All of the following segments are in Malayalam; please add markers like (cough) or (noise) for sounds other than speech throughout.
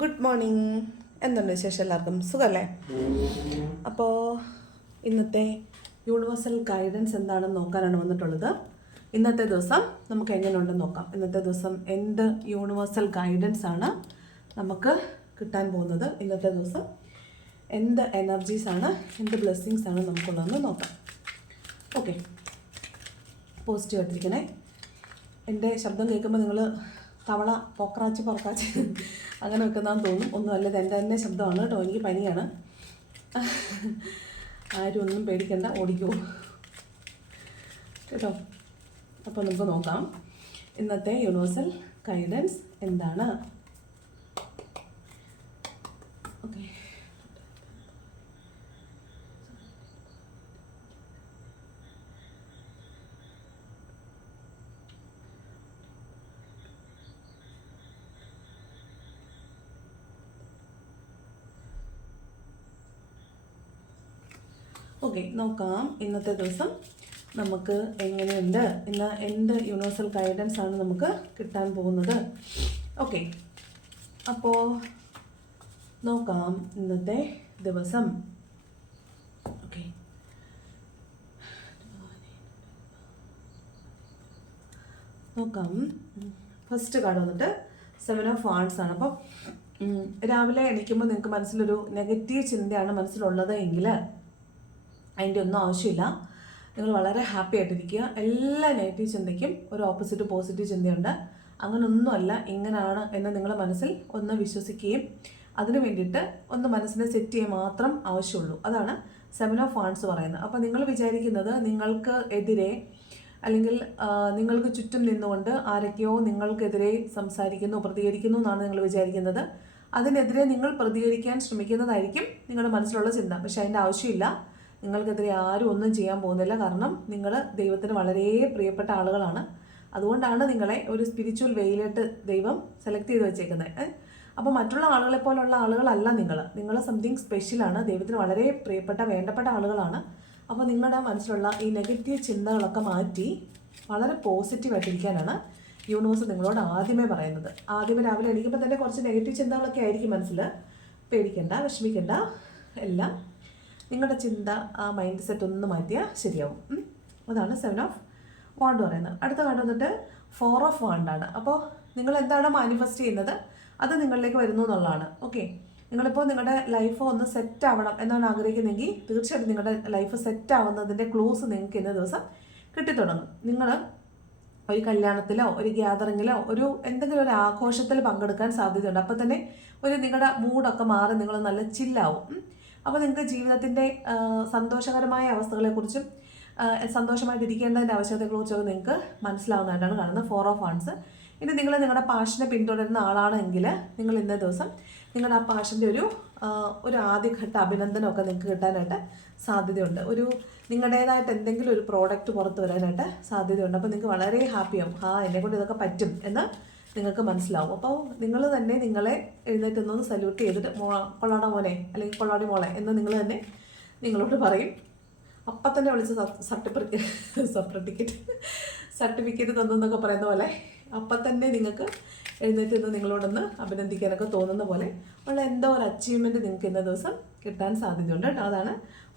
Good morning. എന്തുണ്ട് വിശേഷം എല്ലാവർക്കും? സുഖമല്ലേ അപ്പോൾ ഇന്നത്തെ യൂണിവേഴ്സൽ ഗൈഡൻസ് എന്താണെന്ന് നോക്കാനാണ് വന്നിട്ടുള്ളത്. ഇന്നത്തെ ദിവസം നമുക്ക് എങ്ങനെയുണ്ടെന്ന് നോക്കാം. ഇന്നത്തെ ദിവസം എന്ത് യൂണിവേഴ്സൽ ഗൈഡൻസ് ആണ് നമുക്ക് കിട്ടാൻ പോകുന്നത്? ഇന്നത്തെ ദിവസം എന്ത് എനർജീസ് ആണ് എന്ത് ബ്ലെസ്സിങ്സ് ആണ് നമുക്കുള്ളതെന്ന് നോക്കാം. ഓക്കെ പോസിറ്റീവ് ആയിട്ടിരിക്കണേ. എന്റെ ശബ്ദം കേൾക്കുമ്പോൾ നിങ്ങൾ തവള പൊക്രാച്ച് പൊറക്കാച്ച് അങ്ങനെ വെക്കുന്നതാന്ന് തോന്നും ഒന്നുമല്ല എന്റെ തന്നെ ശബ്ദമാണ് കേട്ടോ. എനിക്ക് പനിയാണ്. ആരും ഒന്നും പേടിക്കണ്ട ഓടിക്കോ. കേട്ടോ? അപ്പോൾ നമുക്ക് നോക്കാം. ഇന്നത്തെ യൂണിവേഴ്സൽ ഗൈഡൻസ് എന്താണ് ഓക്കെ ഓക്കെ നോക്കാം. ഇന്നത്തെ ദിവസം നമുക്ക് എങ്ങനെയുണ്ട്? ഇന്ന് എന്ത് യൂണിവേഴ്സൽ ഗൈഡൻസ് ആണ് നമുക്ക് കിട്ടാൻ പോകുന്നത്? ഓക്കെ അപ്പോൾ നോക്കാം ഇന്നത്തെ ദിവസം. ഓക്കെ നോക്കാം. ഫസ്റ്റ് കാർഡ് വന്നിട്ട് സെവൻ ഓഫ് ആർട്സ് ആണ്. അപ്പോൾ രാവിലെ എണീക്കുമ്പോൾ നിങ്ങൾക്ക് മനസ്സിലൊരു നെഗറ്റീവ് ചിന്തയാണ് മനസ്സിലുള്ളത് എങ്കിൽ അതിന്റെ ഒന്നും ആവശ്യമില്ല. നിങ്ങൾ വളരെ ഹാപ്പി ആയിട്ടിരിക്കുക. എല്ലാ നെഗറ്റീവ് ചിന്തയ്ക്കും ഒരു ഓപ്പോസിറ്റ് പോസിറ്റീവ് ചിന്തയുണ്ട്. അങ്ങനൊന്നുമല്ല ഇങ്ങനെയാണ് എന്ന് നിങ്ങളുടെ മനസ്സിൽ ഒന്ന് വിശ്വസിക്കുകയും അതിനു വേണ്ടിയിട്ട് ഒന്ന് മനസ്സിനെ സെറ്റ് ചെയ്യാൻ മാത്രം ആവശ്യമുള്ളൂ. അതാണ് സെവൻ ഓഫ് ഫാൻസ് പറയുന്നത്. അപ്പോൾ നിങ്ങൾ വിചാരിക്കുന്നത് നിങ്ങൾക്ക് എതിരെ അല്ലെങ്കിൽ നിങ്ങൾക്ക് ചുറ്റും നിന്നുകൊണ്ട് ആരൊക്കെയോ നിങ്ങൾക്കെതിരെ സംസാരിക്കുന്നു പ്രതികരിക്കുന്നു എന്നാണ് നിങ്ങൾ വിചാരിക്കുന്നത്. അതിനെതിരെ നിങ്ങൾ പ്രതികരിക്കാൻ ശ്രമിക്കുന്നതായിരിക്കും നിങ്ങളുടെ മനസ്സിലുള്ള ചിന്ത. പക്ഷേ അതിന്റെ ആവശ്യമില്ല. നിങ്ങൾക്കെതിരെ ആരും ഒന്നും ചെയ്യാൻ പോകുന്നില്ല. കാരണം നിങ്ങൾ ദൈവത്തിന് വളരെ പ്രിയപ്പെട്ട ആളുകളാണ്. അതുകൊണ്ടാണ് നിങ്ങളെ ഒരു സ്പിരിച്വൽ വേയിലോട്ട് ദൈവം സെലക്ട് ചെയ്ത് വെച്ചേക്കുന്നത്. അപ്പോൾ മറ്റുള്ള ആളുകളെ പോലുള്ള ആളുകളല്ല നിങ്ങൾ നിങ്ങൾ സംതിങ് സ്പെഷ്യലാണ് ദൈവത്തിന് വളരെ പ്രിയപ്പെട്ട വേണ്ടപ്പെട്ട ആളുകളാണ്. അപ്പോൾ നിങ്ങളുടെ മനസ്സിലുള്ള ഈ നെഗറ്റീവ് ചിന്തകളൊക്കെ മാറ്റി വളരെ പോസിറ്റീവായിട്ടിരിക്കാനാണ് യൂണിവേഴ്സ് നിങ്ങളോട് ആദ്യമേ പറയുന്നത്. ആദ്യമേ രാവിലെ എണീക്കുമ്പോൾ തന്നെ കുറച്ച് നെഗറ്റീവ് ചിന്തകളൊക്കെ ആയിരിക്കും മനസ്സിൽ പേടിക്കണ്ട വിഷമിക്കണ്ട. എല്ലാം നിങ്ങളുടെ ചിന്ത ആ മൈൻഡ് സെറ്റ് ഒന്ന് മാറ്റിയാൽ ശരിയാവും. അതാണ് സെവൻ ഓഫ് വാണ്ട് പറയുന്നത്. അടുത്ത കാർഡ് വന്നിട്ട് ഫോർ ഓഫ് വാണ്ടാണ് അപ്പോൾ നിങ്ങൾ എന്താണ് മാനിഫെസ്റ്റ് ചെയ്യുന്നത്? അത് നിങ്ങളിലേക്ക് വരുന്നു എന്നുള്ളതാണ്. ഓക്കെ നിങ്ങളിപ്പോൾ നിങ്ങളുടെ ലൈഫ് ഒന്ന് സെറ്റ് ആവണം എന്നാണ് ആഗ്രഹിക്കുന്നതെങ്കിൽ തീർച്ചയായിട്ടും നിങ്ങളുടെ ലൈഫ് സെറ്റ് ആവുന്നതിന്റെ ക്ലോസ് നിങ്ങൾക്ക് ഇന്ന ദിവസം കിട്ടിത്തുടങ്ങും. നിങ്ങൾ ഒരു കല്യാണത്തിലോ ഒരു ഗ്യാതറിങ്ങിലോ ഒരു എന്തെങ്കിലും ഒരു ആഘോഷത്തിൽ പങ്കെടുക്കാൻ സാധ്യതയുണ്ട്. അപ്പോൾ തന്നെ ഒരു നിങ്ങളുടെ മൂഡൊക്കെ മാറി നിങ്ങൾ നല്ല ചില്ലാവും. അപ്പോൾ നിങ്ങൾക്ക് ജീവിതത്തിന്റെ സന്തോഷകരമായ അവസ്ഥകളെക്കുറിച്ചും സന്തോഷമായിട്ടിരിക്കേണ്ടതിന്റെ ആവശ്യകതയെക്കുറിച്ചൊക്കെ നിങ്ങൾക്ക് മനസ്സിലാവുന്നതായിട്ടാണ് കാണുന്നത്. ഫോർ ഓഫ് വൺസ് ഇനി നിങ്ങൾ നിങ്ങളുടെ പാഷനെ പിന്തുടരുന്ന ആളാണെങ്കിൽ നിങ്ങൾ ഇന്നേ ദിവസം നിങ്ങളുടെ ആ പാഷന്റെ ഒരു ഒരു ആദ്യഘട്ട അഭിനന്ദനമൊക്കെ നിങ്ങൾക്ക് കിട്ടാനായിട്ട് സാധ്യതയുണ്ട്. ഒരു നിങ്ങളുടേതായിട്ട് എന്തെങ്കിലും ഒരു പ്രോഡക്റ്റ് പുറത്ത് വരാനായിട്ട് സാധ്യതയുണ്ട്. അപ്പോൾ നിങ്ങൾക്ക് വളരെ ഹാപ്പിയാവും ആ എന്നെക്കൊണ്ട് ഇതൊക്കെ പറ്റും എന്ന് നിങ്ങൾക്ക് മനസ്സിലാവും. അപ്പോൾ നിങ്ങൾ തന്നെ നിങ്ങളെ എഴുന്നേറ്റ് ഒന്ന് സല്യൂട്ട് ചെയ്തിട്ട് മോ കൊള്ളാട മോനെ അല്ലെങ്കിൽ കൊള്ളാടി മോളെ എന്ന് നിങ്ങൾ തന്നെ നിങ്ങളോട് പറയും. അപ്പം തന്നെ വിളിച്ച് സർട്ടിഫിക്കറ്റ് സർട്ടിഫിക്കറ്റ് സർട്ടിഫിക്കറ്റ് തന്നു എന്നൊക്കെ പറയുന്ന പോലെ അപ്പം തന്നെ നിങ്ങൾക്ക് എഴുന്നേറ്റ് നിന്ന് നിങ്ങളോടൊന്ന് അഭിനന്ദിക്കാനൊക്കെ തോന്നുന്ന പോലെ ഉള്ള എന്തോ ഒരു അച്ചീവ്മെന്റ് നിങ്ങൾക്ക് ഇന്ന ദിവസം കിട്ടാൻ സാധ്യതയുണ്ട് കേട്ടോ. അതാണ്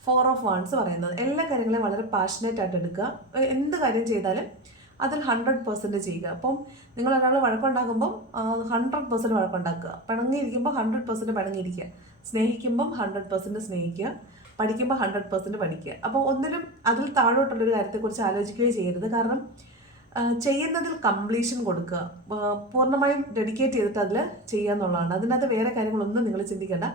ഫോർ ഓഫ് വൺസ് പറയുന്നത്. എല്ലാ കാര്യങ്ങളെയും വളരെ പാഷനേറ്റ് ആയിട്ട് എടുക്കുക. എന്ത് കാര്യം ചെയ്താലും അതിൽ ഹൺഡ്രഡ് പെർസെന്റ് ചെയ്യുക. അപ്പം നിങ്ങൾ ഒരാൾ വഴക്കുണ്ടാക്കുമ്പം ഹൺഡ്രഡ് പെർസെന്റ് വഴക്കുണ്ടാക്കുക. പിണങ്ങിയിരിക്കുമ്പോൾ ഹൺഡ്രഡ് പെർസെന്റ് പിണങ്ങിയിരിക്കുക. സ്നേഹിക്കുമ്പം ഹൺഡ്രഡ് പെർസെന്റ് സ്നേഹിക്കുക. പഠിക്കുമ്പോൾ ഹൺഡ്രഡ് പെർസെന്റ് പഠിക്കുക. അപ്പോൾ ഒന്നിലും അതിൽ താഴോട്ടുള്ളൊരു കാര്യത്തെക്കുറിച്ച് ആലോചിക്കുകയോ ചെയ്യരുത്. കാരണം ചെയ്യുന്നതിൽ കംപ്ലീഷൻ കൊടുക്കുക. പൂർണമായും ഡെഡിക്കേറ്റ് ചെയ്തിട്ട് അതിൽ ചെയ്യുക എന്നുള്ളതാണ്. അതിനകത്ത് വേറെ കാര്യങ്ങളൊന്നും നിങ്ങൾ ചിന്തിക്കേണ്ട.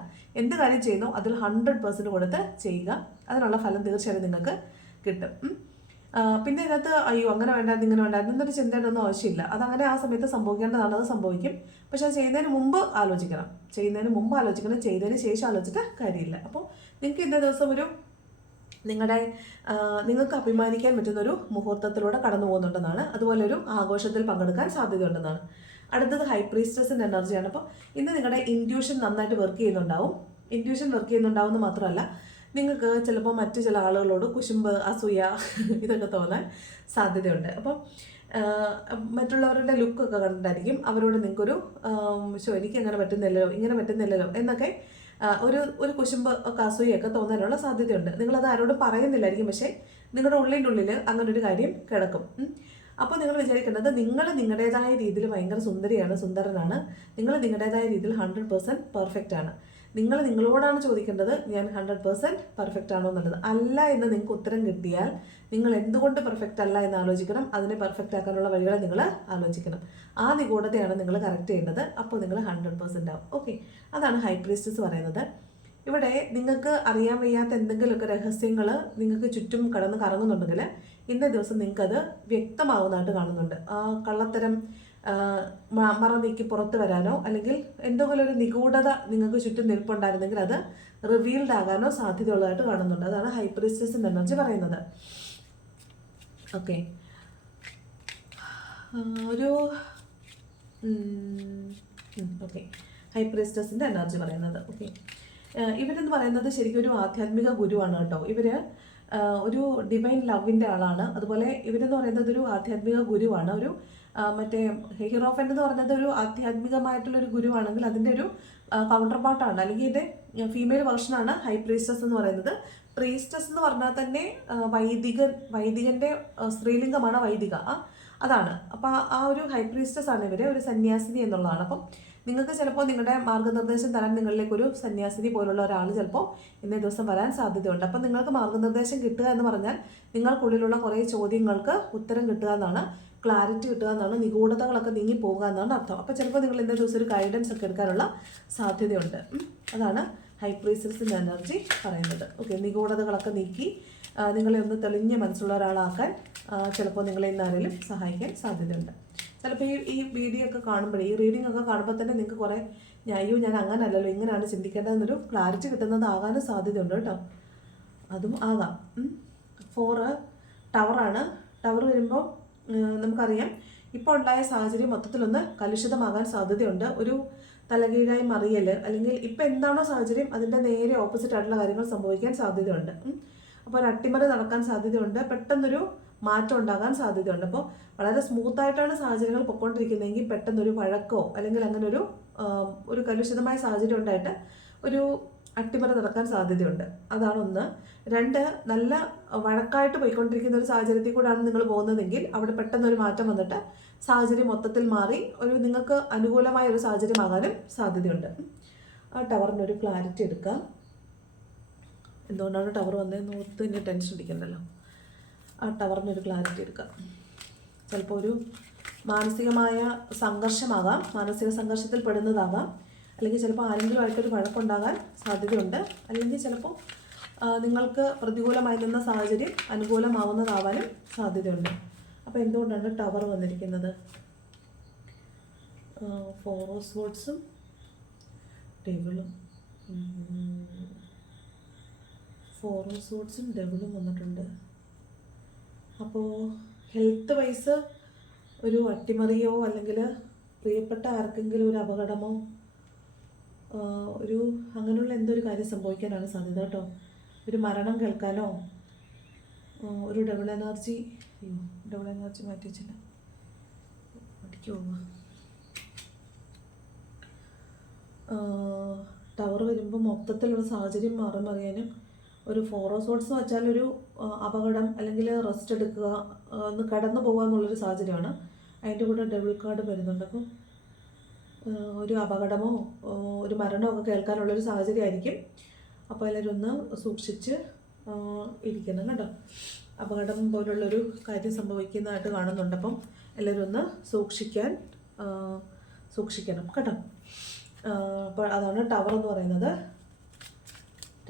എന്ത് കാര്യം ചെയ്യുന്നു അതിൽ ഹൺഡ്രഡ് പെർസെന്റ് കൊടുത്ത് ചെയ്യുക. അതിനുള്ള ഫലം തീർച്ചയായും നിങ്ങൾക്ക് കിട്ടും. പിന്നെ ഇതിനകത്ത് അയ്യോ അങ്ങനെ വേണ്ടായിരുന്നു ഇങ്ങനെ വേണ്ടായിരുന്നു എന്നൊരു ചിന്തയുടെ ഒന്നും ആവശ്യമില്ല. അതങ്ങനെ ആ സമയത്ത് സംഭവിക്കേണ്ടതാണ് അത് സംഭവിക്കും. പക്ഷെ അത് ചെയ്യുന്നതിന് മുമ്പ് ആലോചിക്കണം. ചെയ്യുന്നതിന് മുമ്പ് ആലോചിക്കണം ചെയ്തതിന് ശേഷം ആലോചിച്ചിട്ട് കാര്യമില്ല. അപ്പോൾ നിങ്ങൾക്ക് ഇന്നേ ദിവസം ഒരു നിങ്ങളുടെ നിങ്ങൾക്ക് അഭിമാനിക്കാൻ പറ്റുന്ന ഒരു മുഹൂർത്തത്തിലൂടെ കടന്നു പോകുന്നുണ്ടെന്നാണ്. അതുപോലെ ഒരു ആഘോഷത്തിൽ പങ്കെടുക്കാൻ സാധ്യതയുണ്ടെന്നാണ്. അടുത്തത് ഹൈപ്രീസ്റ്റസിന്റെ എനർജിയാണ് അപ്പോൾ ഇന്ന് നിങ്ങളുടെ ഇൻഡ്യൂഷൻ നന്നായിട്ട് വർക്ക് ചെയ്യുന്നുണ്ടാവും. ഇൻഡ്യൂഷൻ വർക്ക് ചെയ്യുന്നുണ്ടാവും എന്ന് മാത്രമല്ല നിങ്ങൾക്ക് ചിലപ്പോൾ മറ്റു ചില ആളുകളോട് കുശുമ്പ് അസൂയ (laughs) ഇതൊക്കെ തോന്നാൻ സാധ്യതയുണ്ട്. അപ്പം മറ്റുള്ളവരുടെ ലുക്കൊക്കെ കണ്ടിട്ടായിരിക്കും അവരോട് നിങ്ങൾക്കൊരു ഷോ എനിക്ക് അങ്ങനെ പറ്റുന്നില്ലല്ലോ ഇങ്ങനെ പറ്റുന്നില്ലല്ലോ എന്നൊക്കെ ഒരു ഒരു കുശുമ്പ് ഒക്കെ അസൂയൊക്കെ തോന്നാനുള്ള സാധ്യതയുണ്ട്. നിങ്ങളത് ആരോടും പറയുന്നില്ലായിരിക്കും പക്ഷേ നിങ്ങളുടെ ഉള്ളിൽ അങ്ങനെ ഒരു കാര്യം കിടക്കും. അപ്പോൾ നിങ്ങൾ വിചാരിക്കേണ്ടത് നിങ്ങൾ നിങ്ങളുടേതായ രീതിയിൽ ഭയങ്കര സുന്ദരിയാണ് സുന്ദരനാണ്. നിങ്ങൾ നിങ്ങളുടേതായ രീതിയിൽ ഹൺഡ്രഡ് പെർസെന്റ് പെർഫെക്റ്റ് ആണ് നിങ്ങൾ നിങ്ങളോടാണ് ചോദിക്കേണ്ടത് ഞാൻ ഹൺഡ്രഡ് പെർസെന്റ് പെർഫെക്റ്റ് ആണോ എന്നുള്ളത് അല്ല എന്ന് നിങ്ങൾക്ക് ഉത്തരം കിട്ടിയാൽ നിങ്ങൾ എന്തുകൊണ്ട് പെർഫെക്റ്റ് അല്ല എന്ന് ആലോചിക്കണം. അതിനെ പെർഫെക്റ്റ് ആക്കാനുള്ള വഴികളെ നിങ്ങൾ ആലോചിക്കണം. ആ നിഗൂഢതയാണ് നിങ്ങൾ കറക്റ്റ് ചെയ്യേണ്ടത്. അപ്പോൾ നിങ്ങൾ ഹൺഡ്രഡ് പെർസെന്റ് ആവും. ഓക്കെ അതാണ് ഹൈ പ്രീസ്റ്റസ് പറയുന്നത്. ഇവിടെ നിങ്ങൾക്ക് അറിയാൻ വയ്യാത്ത എന്തെങ്കിലുമൊക്കെ രഹസ്യങ്ങൾ നിങ്ങൾക്ക് ചുറ്റും കടന്ന് കറങ്ങുന്നുണ്ടെങ്കിൽ ഇന്നേ ദിവസം നിങ്ങൾക്കത് വ്യക്തമാവുന്നതായിട്ട് കാണുന്നുണ്ട്. ആ കള്ളത്തരം ആ, മ- മറ നീക്കി പുറത്ത് വരാനോ അല്ലെങ്കിൽ എന്തെങ്കിലും ഒരു നിഗൂഢത നിങ്ങൾക്ക് ചുറ്റും നിൽപ്പുണ്ടായിരുന്നെങ്കിൽ അത് റിവീൽഡ് ആകാനോ സാധ്യതയുള്ളതായിട്ട് കാണുന്നുണ്ട്. അതാണ് ഹൈപ്രിസ്റ്റസ് എനർജി പറയുന്നത്. ഓക്കെ ഒരു ഓക്കെ ഹൈപ്രിസ്റ്റസിന്റെ എനർജി പറയുന്നത്. ഓക്കെ ഇവരെന്ന് പറയുന്നത് ശരിക്കും ഒരു ആധ്യാത്മിക ഗുരുവാണ് കേട്ടോ. ഇവർ ആ, ഒരു ഡിവൈൻ ലവിന്റെ ആളാണ്. അതുപോലെ ഇവരെന്ന് പറയുന്നത് ഒരു ആധ്യാത്മിക ഗുരുവാണ്. ഒരു മറ്റേ ഹീറോഫൻ എന്ന് പറയുന്നത് ഒരു ആധ്യാത്മികമായിട്ടുള്ള ഒരു ഗുരുവാണെങ്കിൽ അതിന്റെ ഒരു കൗണ്ടർ പാർട്ടാണ് അല്ലെങ്കിൽ ഇതിന്റെ ഫീമെയിൽ വെർഷനാണ് ഹൈ പ്രീസ്റ്റസ് എന്ന് പറയുന്നത്. പ്രീസ്റ്റസ് എന്ന് പറഞ്ഞാൽ തന്നെ വൈദികൻ വൈദികന്റെ സ്ത്രീലിംഗമാണ് വൈദിക. അതാണ്. അപ്പോൾ ആ ഒരു ഹൈ പ്രീസ്റ്റസ് ആണ് ഇവർ ഒരു സന്യാസിനി എന്നുള്ളതാണ്. അപ്പം നിങ്ങൾക്ക് ചിലപ്പോൾ നിങ്ങളുടെ മാർഗനിർദ്ദേശം തരാൻ നിങ്ങളിലേക്ക് ഒരു സന്യാസിനി പോലുള്ള ഒരാൾ ചിലപ്പോൾ ഇന്നേ ദിവസം വരാൻ സാധ്യതയുണ്ട്. അപ്പം നിങ്ങൾക്ക് മാർഗനിർദ്ദേശം കിട്ടുക എന്ന് പറഞ്ഞാൽ നിങ്ങൾക്കുള്ളിലുള്ള കുറേ ചോദ്യങ്ങൾക്ക് ഉത്തരം കിട്ടുക എന്നാണ് ക്ലാരിറ്റി കിട്ടുക എന്നാണ് നിഗൂഢതകളൊക്കെ നീങ്ങി പോകുക എന്നാണ് അർത്ഥം. അപ്പോൾ ചിലപ്പോൾ നിങ്ങൾ ഇന്നേ ദിവസം ഒരു ഗൈഡൻസ് ഒക്കെ എടുക്കാനുള്ള സാധ്യതയുണ്ട്. അതാണ് ഹൈപ്രീസസിന്റെ എനർജി പറയുന്നത്. ഓക്കെ നിഗൂഢതകളൊക്കെ നീക്കി നിങ്ങളെ ഒന്ന് തെളിഞ്ഞ മനസ്സുള്ള ഒരാളാക്കാൻ ചിലപ്പോൾ നിങ്ങളെ ഇന്ന് ആരെങ്കിലും സഹായിക്കാൻ സാധ്യതയുണ്ട്. ചിലപ്പോൾ ഈ ഈ വീഡിയോ ഒക്കെ കാണുമ്പോഴേ ഈ റീഡിംഗ് ഒക്കെ കാണുമ്പോൾ തന്നെ നിങ്ങൾക്ക് കുറേ അയ്യോ ഞാൻ അങ്ങനല്ലല്ലോ ഇങ്ങനെയാണ് ചിന്തിക്കേണ്ടതെന്നൊരു ക്ലാരിറ്റി കിട്ടുന്നതാകാനും സാധ്യതയുണ്ട് കേട്ടോ. അതും ആകാം. ഫോറ് ടവറാണ് ടവർ വരുമ്പോൾ നമുക്കറിയാം ഇപ്പോൾ ഉണ്ടായ സാഹചര്യം മൊത്തത്തിലൊന്ന് കലുഷിതമാകാൻ സാധ്യതയുണ്ട്. ഒരു തലകീഴായി മറിയൽ അല്ലെങ്കിൽ ഇപ്പം എന്താണോ സാഹചര്യം അതിന്റെ നേരെ ഓപ്പോസിറ്റ് ആയിട്ടുള്ള കാര്യങ്ങൾ സംഭവിക്കാൻ സാധ്യതയുണ്ട്. അപ്പോൾ ഒരു അട്ടിമറി നടക്കാൻ സാധ്യതയുണ്ട്. പെട്ടെന്നൊരു മാറ്റം ഉണ്ടാകാൻ സാധ്യതയുണ്ട്. അപ്പോൾ വളരെ സ്മൂത്തായിട്ടാണ് സാഹചര്യങ്ങൾ പൊയ്ക്കൊണ്ടിരിക്കുന്നതെങ്കിൽ പെട്ടെന്നൊരു വഴക്കോ അല്ലെങ്കിൽ അങ്ങനെ ഒരു ഒരു കലുഷിതമായ സാഹചര്യം ഉണ്ടായിട്ട് ഒരു അട്ടിമറി നടക്കാൻ സാധ്യതയുണ്ട്. അതാണ് ഒന്ന്. രണ്ട് നല്ല വഴക്കായിട്ട് പോയിക്കൊണ്ടിരിക്കുന്ന ഒരു സാഹചര്യത്തിൽ കൂടെയാണ് നിങ്ങൾ പോകുന്നതെങ്കിൽ അവിടെ പെട്ടെന്ന് ഒരു മാറ്റം വന്നിട്ട് സാഹചര്യം മൊത്തത്തിൽ മാറി ഒരു നിങ്ങൾക്ക് അനുകൂലമായ ഒരു സാഹചര്യമാകാനും സാധ്യതയുണ്ട്. ആ ടവറിനൊരു ക്ലാരിറ്റി എടുക്കുക എന്തുകൊണ്ടാണ് ടവർ വന്നതെന്ന് ഓർത്ത് ഇനി ടെൻഷൻ അടിക്കണ്ടല്ലോ. ആ ടവറിന്റെ ഒരു ക്ലാരിറ്റി എടുക്കാം. ചിലപ്പോൾ ഒരു മാനസികമായ സംഘർഷമാകാം. മാനസിക സംഘർഷത്തിൽ പെടുന്നതാകാം. അല്ലെങ്കിൽ ചിലപ്പോൾ ആരെങ്കിലും ആയിട്ടൊരു വഴക്കുണ്ടാകാൻ സാധ്യതയുണ്ട്. അല്ലെങ്കിൽ ചിലപ്പോൾ നിങ്ങൾക്ക് പ്രതികൂലമായി നിന്ന സാഹചര്യം അനുകൂലമാവുന്നതാവാനും സാധ്യതയുണ്ട്. അപ്പോൾ എന്തുകൊണ്ടാണ് ടവർ വന്നിരിക്കുന്നത്? ഫോറോസ് വോട്ട്സും ഡെവിളും ഫോറോസ് സൂട്ട്സും ഡബിളും വന്നിട്ടുണ്ട്. അപ്പോൾ ഹെൽത്ത് വൈസ് ഒരു അട്ടിമറിയോ അല്ലെങ്കിൽ പ്രിയപ്പെട്ട ആർക്കെങ്കിലും ഒരു അപകടമോ ഒരു അങ്ങനെയുള്ള എന്തൊരു കാര്യം സംഭവിക്കാനാണ് സാധ്യത കേട്ടോ ഒരു മരണം കേൾക്കാനോ ഒരു ഡബിൾ എനർജി ഡബിൾ എനർജി മാറ്റി ടവർ വരുമ്പോൾ മൊത്തത്തിലുള്ള സാഹചര്യം മാറി ഒരു ഫോറോസോട്സ് വെച്ചാൽ ഒരു അപകടം അല്ലെങ്കിൽ റെസ്റ്റ് എടുക്കുക ഒന്ന് കടന്നു പോകുക എന്നുള്ളൊരു സാഹചര്യമാണ്. അതിന്റെ കൂടെ ഡബിൾ കാർഡ് വരുന്നുണ്ട്. അപ്പം ഒരു അപകടമോ ഒരു മരണമോ ഒക്കെ കേൾക്കാനുള്ളൊരു സാഹചര്യമായിരിക്കും. അപ്പോൾ എല്ലാവരും ഒന്ന് സൂക്ഷിച്ച് ഇരിക്കണം കേട്ടോ. അപകടം പോലുള്ളൊരു കാര്യം സംഭവിക്കുന്നതായിട്ട് കാണുന്നുണ്ട്. അപ്പം എല്ലാവരും ഒന്ന് സൂക്ഷിക്കാൻ സൂക്ഷിക്കണം കേട്ടോ. അപ്പോൾ അതാണ് ടവർ എന്ന് പറയുന്നത്.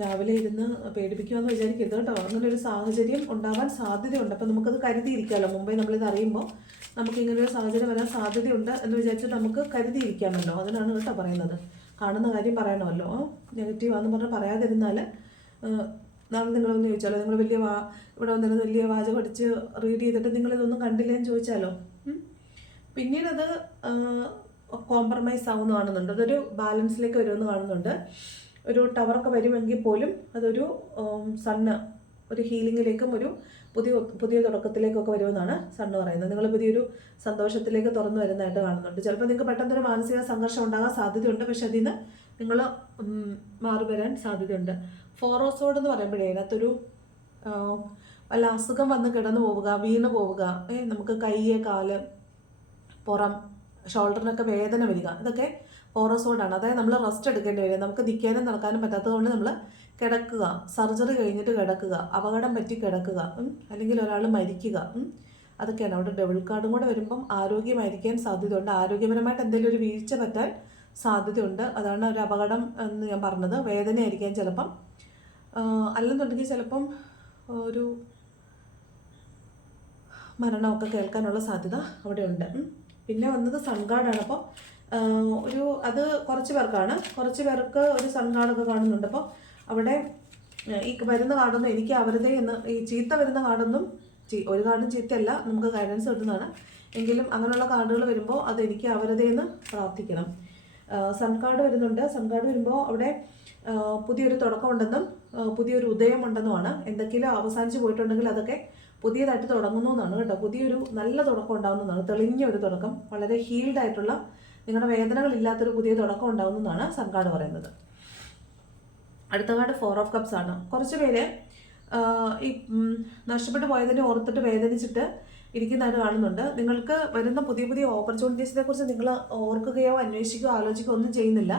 രാവിലെ ഇരുന്ന് പേടിപ്പിക്കുമെന്ന് വിചാരിക്കരുത് കേട്ടോ. അങ്ങനെ ഒരു സാഹചര്യം ഉണ്ടാവാൻ സാധ്യതയുണ്ട്. അപ്പം നമുക്കത് കരുതിയിരിക്കാമല്ലോ മുമ്പേ നമ്മളിത് അറിയുമ്പോൾ നമുക്ക് ഇങ്ങനെ ഒരു സാഹചര്യം വരാൻ സാധ്യതയുണ്ട് എന്ന് വിചാരിച്ചിട്ട് നമുക്ക് കരുതിയിരിക്കാമല്ലോ. അതിനാണ് കേട്ടോ പറയുന്നത്. കാണുന്ന കാര്യം പറയണമല്ലോ. നെഗറ്റീവ് ആണെന്ന് പറഞ്ഞാൽ പറയാതിരുന്നാൽ നാളെ നിങ്ങളൊന്ന് ചോദിച്ചാലോ? നിങ്ങൾ വലിയ വാ ഇവിടെ വന്നിരുന്ന് വലിയ വാചകം അടിച്ച് റീഡ് ചെയ്തിട്ട് നിങ്ങളിതൊന്നും കണ്ടില്ലെന്ന് ചോദിച്ചാലോ? പിന്നീടത് കോംപ്രമൈസ് ആവുമെന്ന് കാണുന്നുണ്ട് അതൊരു ബാലൻസിലേക്ക് വരുമെന്ന് കാണുന്നുണ്ട്. ഒരു ടവറൊക്കെ വരുമെങ്കിൽ പോലും അതൊരു സണ്ണ് ഒരു ഹീലിങ്ങിലേക്കും ഒരു പുതിയ പുതിയ തുടക്കത്തിലേക്കൊക്കെ വരുമെന്നാണ് സണ്ണ് പറയുന്നത്. നിങ്ങൾ പുതിയൊരു സന്തോഷത്തിലേക്ക് തുറന്നു വരുന്നതായിട്ട് കാണുന്നുണ്ട്. ചിലപ്പോൾ നിങ്ങൾക്ക് പെട്ടെന്ന് പെട്ടെന്നൊരു മാനസിക സംഘർഷം ഉണ്ടാകാൻ സാധ്യതയുണ്ട്. പക്ഷെ അതിൽ നിന്ന് നിങ്ങൾ മാറി വരാൻ സാധ്യതയുണ്ട്. ഫോറോസോഡ് എന്ന് പറയുമ്പോഴേ അതിനകത്തൊരു വല്ല അസുഖം വന്ന് കിടന്നു പോവുക വീണ് പോവുക നമുക്ക് കൈ കാൽ പുറം ഷോൾഡറിനൊക്കെ വേദന വരിക ഇതൊക്കെ ഫോറോസോഡാണ് അതായത് നമ്മൾ റെസ്റ്റ് എടുക്കേണ്ടി വരിക നമുക്ക് നിൽക്കാനും നടക്കാനും പറ്റാത്തതുകൊണ്ട് നമ്മൾ കിടക്കുക. സർജറി കഴിഞ്ഞിട്ട് കിടക്കുക. അപകടം പറ്റി കിടക്കുക. അല്ലെങ്കിൽ ഒരാൾ മരിക്കുക. അതൊക്കെയാണ്. അവിടെ ഡബിൾ കാർഡും കൂടെ വരുമ്പം ആരോഗ്യമായിരിക്കാൻ സാധ്യതയുണ്ട്. ആരോഗ്യപരമായിട്ട് എന്തെങ്കിലും ഒരു വീഴ്ച പറ്റാൻ സാധ്യതയുണ്ട്. അതാണ് ഒരു അപകടം എന്ന് ഞാൻ പറഞ്ഞത്. വേദനയായിരിക്കാൻ ചിലപ്പം. അല്ലെന്നുണ്ടെങ്കിൽ ചിലപ്പം ഒരു മരണമൊക്കെ കേൾക്കാനുള്ള സാധ്യത അവിടെ ഉണ്ട് ഉം. പിന്നെ വന്നത് സൺഗാർഡാണ് അപ്പോൾ ഒരു അത് കുറച്ച് പേർക്കാണ്. കുറച്ച് പേർക്ക് ഒരു സൺഗാർഡൊക്കെ കാണുന്നുണ്ട്. അപ്പോൾ അവിടെ ഈ വരുന്ന കാർഡൊന്നും എനിക്ക് അവരുടെ എന്ന് ഈ ചീത്ത വരുന്ന കാർഡൊന്നും ഒരു കാർഡും ചീത്തയല്ല. നമുക്ക് ഗൈഡൻസ് കിട്ടുന്നതാണ്. എങ്കിലും അങ്ങനെയുള്ള കാർഡുകൾ വരുമ്പോൾ അത് എനിക്ക് അവരുടെ എന്ന് പ്രാർത്ഥിക്കണം. സൺ കാർഡ് വരുന്നുണ്ട്. സൺ കാർഡ് വരുമ്പോൾ അവിടെ പുതിയൊരു തുടക്കമുണ്ടെന്നും പുതിയൊരു ഉദയമുണ്ടെന്നുമാണ്. എന്തെങ്കിലും അവസാനിച്ച് പോയിട്ടുണ്ടെങ്കിൽ അതൊക്കെ പുതിയതായിട്ട് തുടങ്ങുന്നു എന്നാണ് കേട്ടോ. പുതിയൊരു നല്ല തുടക്കം ഉണ്ടാകുന്നതാണ് തെളിഞ്ഞ ഒരു തുടക്കം. വളരെ ഹീൽഡ് ആയിട്ടുള്ള നിങ്ങളുടെ വേദനകളില്ലാത്തൊരു പുതിയ തുടക്കം ഉണ്ടാവുന്നതാണ് സംഘാട് പറയുന്നത്. അടുത്ത കാർഡ് ഫോർ ഓഫ് കപ്സ് ആണ്. കുറച്ച് പേര് ഈ നഷ്ടപ്പെട്ടു പോയതിനെ ഓർത്തിട്ട് വേദനിച്ചിട്ട് ഇരിക്കുന്നതായിട്ട് കാണുന്നുണ്ട്. നിങ്ങൾക്ക് വരുന്ന പുതിയ പുതിയ ഓപ്പർച്യൂണിറ്റീസിനെ കുറിച്ച് നിങ്ങൾ ഓർക്കുകയോ അന്വേഷിക്കുകയോ ആലോചിക്കുകയോ ഒന്നും ചെയ്യുന്നില്ല.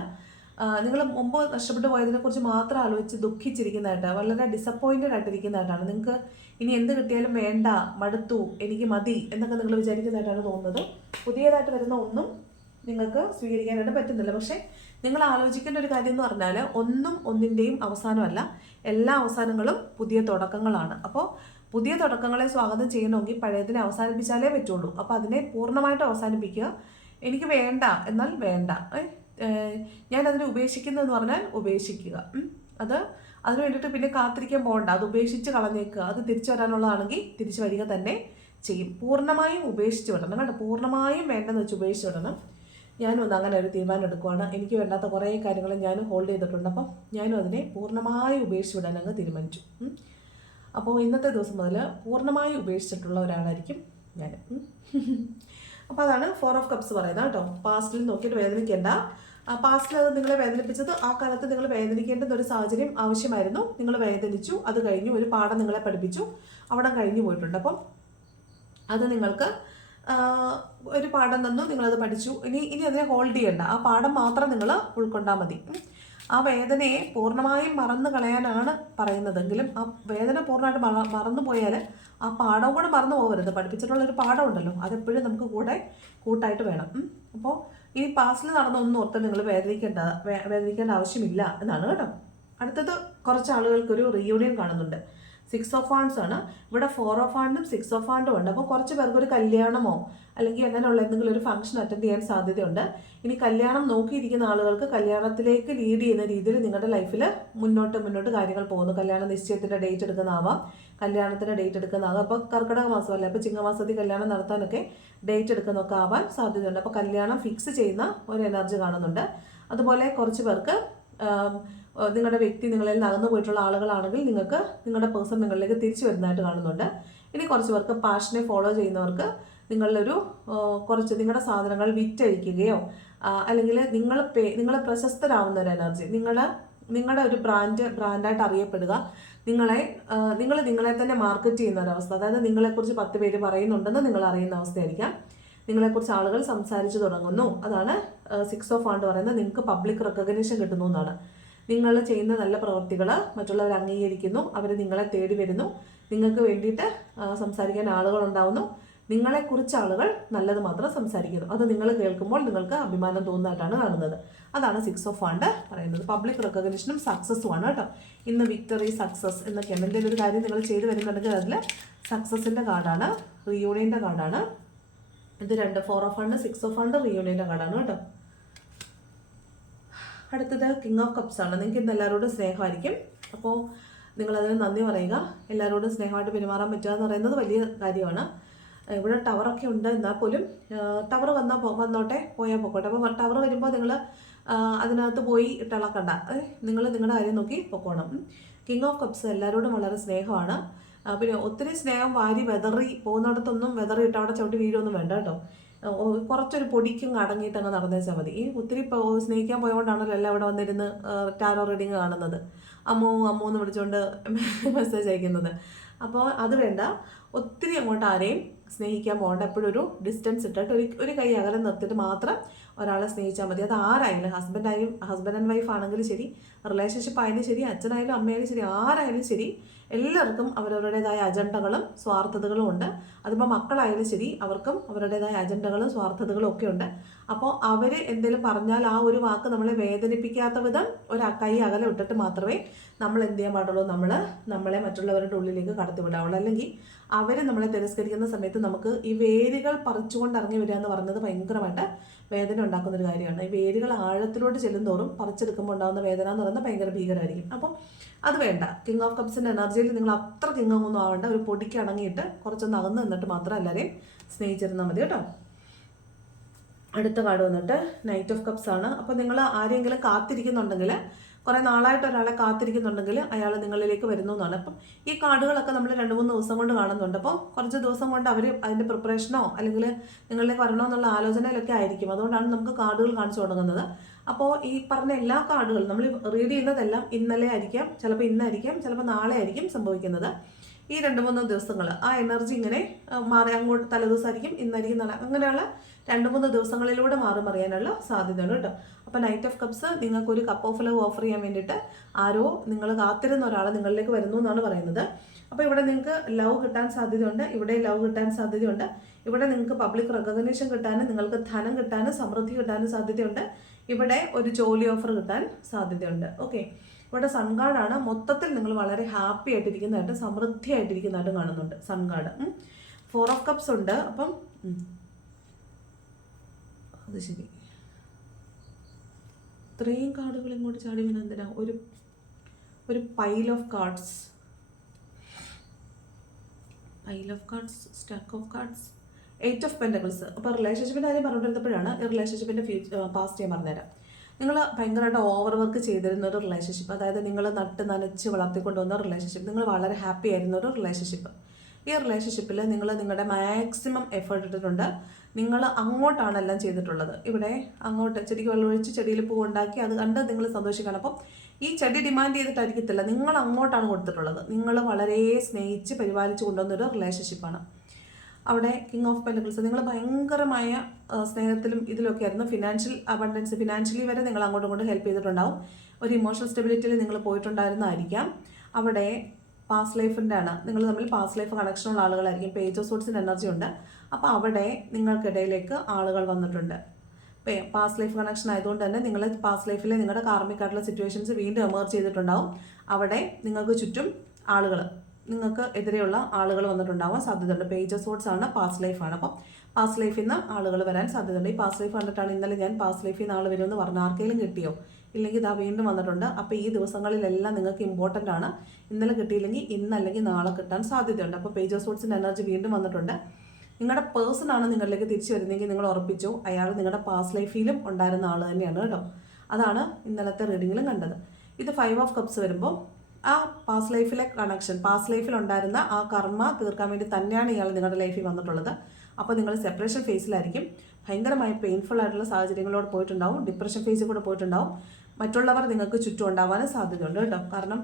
നിങ്ങൾ മുമ്പ് നഷ്ടപ്പെട്ടു പോയതിനെ കുറിച്ച് മാത്രം ആലോചിച്ച് ദുഃഖിച്ചിരിക്കുന്നതായിട്ട് വളരെ ഡിസപ്പോയിന്റഡ് ആയിട്ടിരിക്കുന്നതായിട്ടാണ്. നിങ്ങൾക്ക് ഇനി എന്ത് കിട്ടിയാലും വേണ്ട മടുത്തു എനിക്ക് മതി എന്നൊക്കെ നിങ്ങൾ വിചാരിക്കുന്നതായിട്ടാണ് തോന്നുന്നത്. പുതിയതായിട്ട് വരുന്ന ഒന്നും നിങ്ങൾക്ക് സ്വീകരിക്കാനായിട്ട് പറ്റുന്നില്ല. പക്ഷേ നിങ്ങൾ ആലോചിക്കേണ്ട ഒരു കാര്യം എന്ന് പറഞ്ഞാൽ ഒന്നും ഒന്നിന്റെയും അവസാനമല്ല. എല്ലാ അവസാനങ്ങളും പുതിയ തുടക്കങ്ങളാണ്. അപ്പോൾ പുതിയ തുടക്കങ്ങളെ സ്വാഗതം ചെയ്യണമെങ്കിൽ പഴയതിനെ അവസാനിപ്പിച്ചാലേ പറ്റുള്ളൂ. അപ്പോൾ അതിനെ പൂർണമായിട്ട് അവസാനിപ്പിക്കുക. എനിക്ക് വേണ്ട എന്നാൽ വേണ്ട. ഞാൻ അതിനെ ഉപേക്ഷിക്കുന്നു എന്ന് പറഞ്ഞാൽ ഉപേക്ഷിക്കുക. അത് അതിന് വേണ്ടിയിട്ട് പിന്നെ കാത്തിരിക്കാൻ പോകണ്ട. അത് ഉപേക്ഷിച്ച് കളഞ്ഞേക്കുക. അത് തിരിച്ചു വരാനുള്ളതാണെങ്കിൽ തിരിച്ചു വരിക തന്നെ ചെയ്യും. പൂർണമായും ഉപേക്ഷിച്ച് വിടണം. കേട്ടോ പൂർണമായും വേണ്ടെന്ന് വെച്ച് ഉപേക്ഷിച്ച് വിടണം. ഞാനും അങ്ങനെ ഒരു തീരുമാനം എടുക്കുവാണ്. എനിക്ക് വേണ്ടാത്ത കുറേ കാര്യങ്ങൾ ഞാൻ ഹോൾഡ് ചെയ്തിട്ടുണ്ട്. അപ്പം ഞാനും അതിനെ പൂർണമായി ഉപേക്ഷിച്ച് വിടാൻ അങ്ങ് തീരുമാനിച്ചു. അപ്പോൾ ഇന്നത്തെ ദിവസം മുതൽ പൂർണമായി ഉപേക്ഷിച്ചിട്ടുള്ള ഒരാളായിരിക്കും ഞാൻ അപ്പോൾ അതാണ് ഫോർ ഓഫ് കപ്സ് പറയുന്നത് കേട്ടോ. പാസ്റ്റിൽ നോക്കിയിട്ട് വേദനിക്കേണ്ട. പാസ്റ്റിൽ അത് നിങ്ങളെ വേദനിപ്പിച്ചത് ആ കാലത്ത് നിങ്ങൾ വേദനിക്കേണ്ടുന്ന ഒരു സാഹചര്യം ആവശ്യമായിരുന്നു. നിങ്ങൾ വേദനിച്ചു അത് കഴിഞ്ഞു ഒരു പാഠം നിങ്ങളെ പഠിപ്പിച്ചു അവിടെ കഴിഞ്ഞു പോയിട്ടുണ്ട്. അപ്പം അത് നിങ്ങൾക്ക് ഒരു പാഠം തന്നു നിങ്ങളത് പഠിച്ചു. ഇനി ഇനി അതിനെ ഹോൾഡ് ചെയ്യണ്ട. ആ പാഠം മാത്രം നിങ്ങൾ ഉൾക്കൊണ്ടാൽ മതി. ആ വേദനയെ പൂർണമായും മറന്നു കളയാനാണ് പറയുന്നതെങ്കിലും ആ വേദന പൂർണമായിട്ട് മറ മറന്നു പോയാൽ ആ പാഠവും കൂടെ മറന്നു പോകരുത് പഠിപ്പിച്ചിട്ടുള്ളൊരു പാഠം ഉണ്ടല്ലോ അതെപ്പോഴും നമുക്ക് കൂടെ കൂട്ടായിട്ട് വേണം. അപ്പോൾ ഈ പാസ്റ്റിൽ നടന്ന ഒന്നും ഓർത്ത് നിങ്ങൾ വേദനിക്കേണ്ട വേദനിക്കേണ്ട ആവശ്യമില്ല എന്നാണ് കേട്ടോ. അടുത്തത് കുറച്ച് ആളുകൾക്കൊരു റീയൂണിയൻ കാണുന്നുണ്ട്. സിക്സ് ഓഫ് ഹാൻഡ്സ് ആണ്. ഇവിടെ ഫോർ ഓഫ് ഹാൻഡും സിക്സ് ഓഫ് ഹാൻഡും ഉണ്ട്. അപ്പോൾ കുറച്ച് പേർക്ക് ഒരു കല്യാണമോ അല്ലെങ്കിൽ അങ്ങനെയുള്ള എന്തെങ്കിലും ഒരു ഫംഗ്ഷൻ അറ്റൻഡ് ചെയ്യാൻ സാധ്യതയുണ്ട്. ഇനി കല്യാണം നോക്കിയിരിക്കുന്ന ആളുകൾക്ക് കല്യാണത്തിലേക്ക് ലീഡ് ചെയ്യുന്ന രീതിയിൽ നിങ്ങളുടെ ലൈഫിൽ മുന്നോട്ട് മുന്നോട്ട് കാര്യങ്ങൾ പോകുന്നു. കല്യാണ നിശ്ചയത്തിന്റെ ഡേറ്റ് എടുക്കുന്നതാവാം. കല്യാണത്തിന്റെ ഡേറ്റ് എടുക്കുന്നതാകാം അപ്പോൾ കർക്കിടക മാസമല്ലേ അപ്പോൾ ചിങ്ങമാസത്തിൽ കല്യാണം നടത്താനൊക്കെ ഡേറ്റ് എടുക്കുന്നതൊക്കെ ആവാൻ സാധ്യതയുണ്ട്. അപ്പോൾ കല്യാണം ഫിക്സ് ചെയ്യുന്ന ഒരു എനർജി കാണുന്നുണ്ട്. അതുപോലെ കുറച്ച് പേർക്ക് നിങ്ങളുടെ വ്യക്തി നിങ്ങളിൽ നിന്ന് അകന്നു പോയിട്ടുള്ള ആളുകളാണെങ്കിൽ നിങ്ങൾക്ക് നിങ്ങളുടെ പേഴ്സൺ നിങ്ങളിലേക്ക് തിരിച്ചു വരുന്നതായിട്ട് കാണുന്നുണ്ട്. ഇനി കുറച്ച് പേർക്ക് പാഷനെ ഫോളോ ചെയ്യുന്നവർക്ക് നിങ്ങളിലൊരു കുറച്ച് നിങ്ങളുടെ സാധനങ്ങൾ വിറ്റഴിക്കുകയോ അല്ലെങ്കിൽ നിങ്ങൾ പേ നിങ്ങൾ പ്രശസ്തരാവുന്ന ഒരു എനർജി നിങ്ങളുടെ നിങ്ങളുടെ ഒരു ബ്രാൻഡ് ബ്രാൻഡായിട്ട് അറിയപ്പെടുക. നിങ്ങളെ നിങ്ങൾ നിങ്ങളെ തന്നെ മാർക്കറ്റ് ചെയ്യുന്ന ഒരവസ്ഥ അതായത് നിങ്ങളെക്കുറിച്ച് പത്ത് പേര് പറയുന്നുണ്ടെന്ന് നിങ്ങൾ അറിയുന്ന അവസ്ഥയായിരിക്കാം. നിങ്ങളെക്കുറിച്ച് ആളുകൾ സംസാരിച്ചു തുടങ്ങുന്നു. അതാണ് സിക്സ് ഓഫ് ആണ്ട് പറയുന്നത്. നിങ്ങൾക്ക് പബ്ലിക് റെക്കഗ്നേഷൻ കിട്ടുന്നു എന്നാണ് നിങ്ങൾ ചെയ്യുന്ന നല്ല പ്രവർത്തികൾ മറ്റുള്ളവർ അംഗീകരിക്കുന്നു. അവർ നിങ്ങളെ തേടി വരുന്നു. നിങ്ങൾക്ക് വേണ്ടിയിട്ട് സംസാരിക്കാൻ ആളുകൾ ഉണ്ടാവുന്നു. നിങ്ങളെക്കുറിച്ച് ആളുകൾ നല്ലത് മാത്രം സംസാരിക്കുന്നു. അത് നിങ്ങൾ കേൾക്കുമ്പോൾ നിങ്ങൾക്ക് അഭിമാനം തോന്നുന്നതായിട്ടാണ് കാണുന്നത്. അതാണ് സിക്സ് ഓഫ് ഫണ്ട് പറയുന്നത്. പബ്ലിക് റെക്കഗ്നേഷനും സക്സസ്സും ആണ് കേട്ടോ. ഇന്ന് വിക്ടറി സക്സസ് എന്നൊക്കെയാണ്. എന്തെങ്കിലും ഒരു കാര്യം നിങ്ങൾ ചെയ്തു വരുന്നുണ്ടെങ്കിൽ അതിൽ സക്സസിന്റെ കാർഡാണ് റിയൂണിയന്റെ കാർഡാണ് ഇത് രണ്ട് four of wands six of wands റിയൂണിയന്റെ കാർഡാണ് കേട്ടോ. അടുത്തത് കിങ് ഓഫ് കപ്സ് ആണ്. നിങ്ങൾക്ക് ഇന്ന് എല്ലാവരോടും സ്നേഹമായിരിക്കും. അപ്പോൾ നിങ്ങളതിന് നന്ദി പറയുക. എല്ലാവരോടും സ്നേഹമായിട്ട് പെരുമാറാൻ പറ്റുക എന്ന് പറയുന്നത് വലിയ കാര്യമാണ്. ഇവിടെ ടവറൊക്കെ ഉണ്ട് എന്നാൽ പോലും ടവർ വന്നാൽ പോ വന്നോട്ടെ പോയാൽ പോക്കോട്ടെ. അപ്പോൾ ടവർ വരുമ്പോൾ നിങ്ങൾ അതിനകത്ത് പോയി ഇട്ടിളക്കണ്ട. നിങ്ങൾ നിങ്ങളുടെ കാര്യം നോക്കി പൊക്കോണം. കിങ് ഓഫ് കപ്സ് എല്ലാവരോടും വളരെ സ്നേഹമാണ്. പിന്നെ ഒത്തിരി സ്നേഹം വാരി വെതറി പോകുന്നിടത്തൊന്നും വെതറിയിട്ട് അവിടെ ചവിട്ടി വീഴൊന്നും വേണ്ട കേട്ടോ. കുറച്ചൊരു പൊടിക്കും അടങ്ങിയിട്ട് അങ്ങ് നടന്നേച്ചാൽ മതി. ഈ ഒത്തിരി സ്നേഹിക്കാൻ പോയതുകൊണ്ടാണല്ലോ എല്ലാം ഇവിടെ വന്നിരുന്ന് ടാരോ റീഡിങ് കാണുന്നത്. അമ്മോ അമ്മോ എന്ന് വിളിച്ചുകൊണ്ട് മെസ്സേജ് അയക്കുന്നത്. അപ്പോൾ അത് വേണ്ട. ഒത്തിരി അങ്ങോട്ട് ആരെയും സ്നേഹിക്കാൻ പോകേണ്ട. എപ്പോഴും ഒരു ഡിസ്റ്റൻസ് ഇട്ടിട്ട് ഒരു ഒരു കൈ അകലം നിർത്തിയിട്ട് മാത്രം ഒരാളെ സ്നേഹിച്ചാൽ മതി. അത് ആരായാലും ഹസ്ബൻഡായാലും ഹസ്ബൻഡ് ആൻഡ് വൈഫ് ആണെങ്കിലും ശരി റിലേഷൻഷിപ്പ് ആയാലും ശരി അച്ഛനായാലും അമ്മയായാലും ശരി ആരായാലും ശരി എല്ലാവർക്കും അവരവരുടേതായ അജണ്ടകളും സ്വാർത്ഥതകളും ഉണ്ട്. അതിപ്പോൾ മക്കളായാലും ശരി അവർക്കും അവരുടേതായ അജണ്ടകളും സ്വാർത്ഥതകളും ഒക്കെ ഉണ്ട്. അപ്പോൾ അവർ എന്തെങ്കിലും പറഞ്ഞാൽ ആ ഒരു വാക്ക് നമ്മളെ വേദനിപ്പിക്കാത്ത വിധം ഒരു കൈ അകലെ ഇട്ടിട്ട് മാത്രമേ നമ്മൾ എന്ത് ചെയ്യാൻ പാടുള്ളൂ? നമ്മൾ നമ്മളെ മറ്റുള്ളവരുടെ ഉള്ളിലേക്ക് കടത്തിവിടാവുള്ളൂ അല്ലെങ്കിൽ അവർ നമ്മളെ തിരസ്കരിക്കുന്ന സമയത്ത് നമുക്ക് ഈ വേരുകൾ പറിച്ചുകൊണ്ട് ഇറങ്ങി വരിക എന്ന് പറയുന്നത് ഭയങ്കരമായിട്ട് വേദന ഉണ്ടാക്കുന്ന ഒരു കാര്യമാണ്. ഈ വേരുകൾ ആഴത്തിലോട്ട് ചെല്ലുന്തോറും പറിച്ചെടുക്കുമ്പോൾ ഉണ്ടാകുന്ന വേദന എന്ന് പറയുന്നത് ഭയങ്കര ഭീകരമായിരിക്കും. അപ്പം അത് വേണ്ട. കിങ് ഓഫ് കപ്സിന്റെ എനർജിയിൽ നിങ്ങൾ അത്ര കിങ് ആവേണ്ട. ഒരു പൊടിക്ക് അടങ്ങിയിട്ട് കുറച്ചൊന്ന് അകന്ന് നിന്നിട്ട് മാത്രം എല്ലാവരെയും സ്നേഹിച്ചിരുന്നാൽ മതി കേട്ടോ. അടുത്ത കാർഡ് വന്നിട്ട് നൈറ്റ് ഓഫ് കപ്സ് ആണ്. അപ്പോൾ നിങ്ങൾ ആരെങ്കിലും കാത്തിരിക്കുന്നുണ്ടെങ്കിൽ കുറേ നാളായിട്ട് ഒരാളെ കാത്തിരിക്കുന്നുണ്ടെങ്കിൽ അയാൾ നിങ്ങളിലേക്ക് വരുന്നു എന്നാണ്. അപ്പം ഈ കാർഡുകളൊക്കെ നമ്മൾ രണ്ട് മൂന്ന് ദിവസം കൊണ്ട് കാണുന്നുണ്ട്. അപ്പോൾ കുറച്ച് ദിവസം കൊണ്ട് അവർ അതിന്റെ പ്രിപ്പറേഷനോ അല്ലെങ്കിൽ നിങ്ങളിലേക്ക് വരണോ എന്നുള്ള ആലോചനയിലൊക്കെ ആയിരിക്കും. അതുകൊണ്ടാണ് നമുക്ക് കാർഡുകൾ കാണിച്ചു തുടങ്ങുന്നത് അപ്പോൾ ഈ പറഞ്ഞ എല്ലാ കാർഡുകളും നമ്മൾ റീഡ് ചെയ്യുന്നതെല്ലാം ഇന്നലെ ആയിരിക്കാം ചിലപ്പോൾ ഇന്നായിരിക്കാം ചിലപ്പോൾ നാളെ ആയിരിക്കും സംഭവിക്കുന്നത്. ഈ രണ്ട് മൂന്ന് ദിവസങ്ങൾ ആ എനർജി ഇങ്ങനെ മാറി അങ്ങോട്ട് തലേദിവസമായിരിക്കും ഇന്നായിരിക്കും നാളെ. അങ്ങനെയുള്ള രണ്ട് മൂന്ന് ദിവസങ്ങളിലൂടെ മാറി മറിയാനുള്ള സാധ്യതയുണ്ട് കേട്ടോ അപ്പോൾ നൈറ്റ് ഓഫ് കപ്സ് നിങ്ങൾക്ക് ഒരു കപ്പ് ഓഫ് ലവ് ഓഫർ ചെയ്യാൻ വേണ്ടിയിട്ട് ആരോ നിങ്ങൾ കാത്തിരുന്ന ഒരാൾ നിങ്ങളിലേക്ക് വരുന്നു എന്നാണ് പറയുന്നത്. അപ്പോൾ ഇവിടെ നിങ്ങൾക്ക് ലവ് കിട്ടാൻ സാധ്യതയുണ്ട് ഇവിടെ ലവ് കിട്ടാൻ സാധ്യതയുണ്ട് ഇവിടെ നിങ്ങൾക്ക് പബ്ലിക് റെക്കഗ്നേഷൻ കിട്ടാനും നിങ്ങൾക്ക് ധനം കിട്ടാനും സമൃദ്ധി കിട്ടാനും സാധ്യതയുണ്ട് ഇവിടെ ഒരു ജോലി ഓഫർ കിട്ടാൻ സാധ്യതയുണ്ട്. ഓക്കെ ഇവിടെ സൺഗാഡാണ് മൊത്തത്തിൽ നിങ്ങൾ വളരെ ഹാപ്പി ആയിട്ടിരിക്കുന്നതായിട്ട് സമൃദ്ധിയായിട്ടിരിക്കുന്നതായിട്ടും കാണുന്നുണ്ട് സൺഗാഡ് ഫോർ ഓഫ് കപ്സ് ഉണ്ട്. അപ്പം. അത് ശരി. ഇത്രയും കാർഡുകൾ ഇങ്ങോട്ട് ചാടി വന്ന എന്തിനാ? ഒരു ഒരു pile of cards pile of cards stack of cards eight of pentacles അപ്പോൾ റിലേഷൻഷിപ്പിന്റെ കാര്യം പറഞ്ഞിരുന്നപ്പോഴാണ് ഈ റിലേഷൻഷിപ്പിന്റെ ഫ്യൂച്ചർ പാസ്റ്റ് ഞാൻ പറഞ്ഞുതരാം. നിങ്ങൾ ഭയങ്കരമായിട്ട് ഓവർ വർക്ക് ചെയ്തിരുന്ന ഒരു റിലേഷൻഷിപ്പ് അതായത് നിങ്ങൾ നട്ട് നനച്ച് വളർത്തിക്കൊണ്ടുവന്ന റിലേഷൻഷിപ്പ് നിങ്ങൾ വളരെ ഹാപ്പി ആയിരുന്ന ഒരു റിലേഷൻഷിപ്പ് ഈ റിലേഷൻഷിപ്പിൽ നിങ്ങൾ നിങ്ങളുടെ മാക്സിമം എഫേർട്ട് ഇട്ടിട്ടുണ്ട്. നിങ്ങൾ അങ്ങോട്ടാണ് എല്ലാം ചെയ്തിട്ടുള്ളത്. ഇവിടെ അങ്ങോട്ട് ചെടിക്ക് വെള്ളമൊഴിച്ച് ചെടിയിൽ പൂ ഉണ്ടാക്കി അത് കണ്ട് നിങ്ങൾ സന്തോഷിക്കണം അപ്പം ഈ ചെടി ഡിമാൻഡ് ചെയ്തിട്ടായിരിക്കത്തില്ല. നിങ്ങൾ അങ്ങോട്ടാണ് കൊടുത്തിട്ടുള്ളത്. നിങ്ങൾ വളരെ സ്നേഹിച്ച് പരിപാലിച്ച് കൊണ്ടുവന്നൊരു റിലേഷൻഷിപ്പാണ് അവിടെ കിങ് ഓഫ് പെന്റക്കിൾസ് നിങ്ങൾ ഭയങ്കരമായ സ്നേഹത്തിലും ഇതിലൊക്കെ ആയിരുന്നു ഫിനാൻഷ്യൽ അബണ്ടൻസ് ഫിനാൻഷ്യലി വരെ നിങ്ങൾ അങ്ങോട്ടും ഇങ്ങോട്ടും ഹെൽപ്പ് ചെയ്തിട്ടുണ്ടാവും. ഒരു ഇമോഷണൽ സ്റ്റെബിലിറ്റിയിൽ നിങ്ങൾ പോയിട്ടുണ്ടായിരുന്നതായിരിക്കാം അവിടെ പാസ്റ്റ് ലൈഫിന്റെ ആണ്. നിങ്ങൾ തമ്മിൽ പാസ്റ്റ് ലൈഫ് കണക്ഷനുള്ള ആളുകളായിരിക്കും. പേജ് ഓഫ് സോട്സിന്റെ എനർജി ഉണ്ട്. അപ്പോൾ അവിടെ നിങ്ങൾക്കിടയിലേക്ക് ആളുകൾ വന്നിട്ടുണ്ട്. പാസ്റ്റ് ലൈഫ് കണക്ഷൻ ആയതുകൊണ്ട് തന്നെ നിങ്ങൾ പാസ് ലൈഫിലെ നിങ്ങളുടെ കാർമിക്കായിട്ടുള്ള സിറ്റുവേഷൻസ് വീണ്ടും എമേർജ് ചെയ്തിട്ടുണ്ടാവും. അവിടെ നിങ്ങൾക്ക് ചുറ്റും ആളുകൾ നിങ്ങൾക്ക് എതിരെയുള്ള ആളുകൾ വന്നിട്ടുണ്ടാവാൻ സാധ്യതയുണ്ട്. പേജ് സോട്സ് ആണ് പാസ് ലൈഫാണ് അപ്പം പാസ് ലൈഫിൽ നിന്ന് ആളുകൾ വരാൻ സാധ്യതയുണ്ട്. ഈ പാസ് ലൈഫ് കണ്ടിട്ടാണ് ഇന്നലെ ഞാൻ പാസ് ലൈഫിൽ നിന്ന് ആൾ വരുമെന്ന് പറഞ്ഞ ആർക്കെങ്കിലും കിട്ടിയോ? ഇല്ലെങ്കിൽ ഇതാ വീണ്ടും വന്നിട്ടുണ്ട്. അപ്പോൾ ഈ ദിവസങ്ങളിലെല്ലാം നിങ്ങൾക്ക് ഇമ്പോർട്ടന്റ് ആണ്. ഇന്നലെ കിട്ടിയില്ലെങ്കിൽ ഇന്ന് അല്ലെങ്കിൽ നാളെ കിട്ടാൻ സാധ്യതയുണ്ട്. അപ്പോൾ പേജ് ഓഫ് സോർട്സിന്റെ എനർജി വീണ്ടും വന്നിട്ടുണ്ട്. നിങ്ങളുടെ പേഴ്സൺ ആണ് നിങ്ങളിലേക്ക് തിരിച്ചു വരുന്നതെങ്കിൽ നിങ്ങൾ ഉറപ്പിച്ചു. അയാൾ നിങ്ങളുടെ പാസ് ലൈഫിലും ഉണ്ടായിരുന്ന ആൾ തന്നെയാണ് കേട്ടോ. അതാണ് ഇന്നലത്തെ റീഡിങ്ങിലും കണ്ടത്. ഇത് ഫൈവ് ഓഫ് കപ്സ് വരുമ്പോൾ ആ പാസ്റ്റ് ലൈഫിലെ കണക്ഷൻ പാസ്റ്റ് ലൈഫിൽ ഉണ്ടായിരുന്ന ആ കർമ്മ തീർക്കാൻ വേണ്ടി തന്നെയാണ് ഇയാൾ നിങ്ങളുടെ ലൈഫിൽ വന്നിട്ടുള്ളത്. അപ്പോൾ നിങ്ങൾ സെപ്പറേഷൻ ഫേസിലായിരിക്കും ഭയങ്കരമായ പെയിൻഫുൾ ആയിട്ടുള്ള സാഹചര്യങ്ങളോട് പോയിട്ടുണ്ടാവും. ഡിപ്രഷൻ ഫേസിൽ കൂടെ പോയിട്ടുണ്ടാവും. മറ്റുള്ളവർ നിങ്ങൾക്ക് ചുറ്റും ഉണ്ടാവാനും സാധ്യതയുണ്ട് കേട്ടോ. കാരണം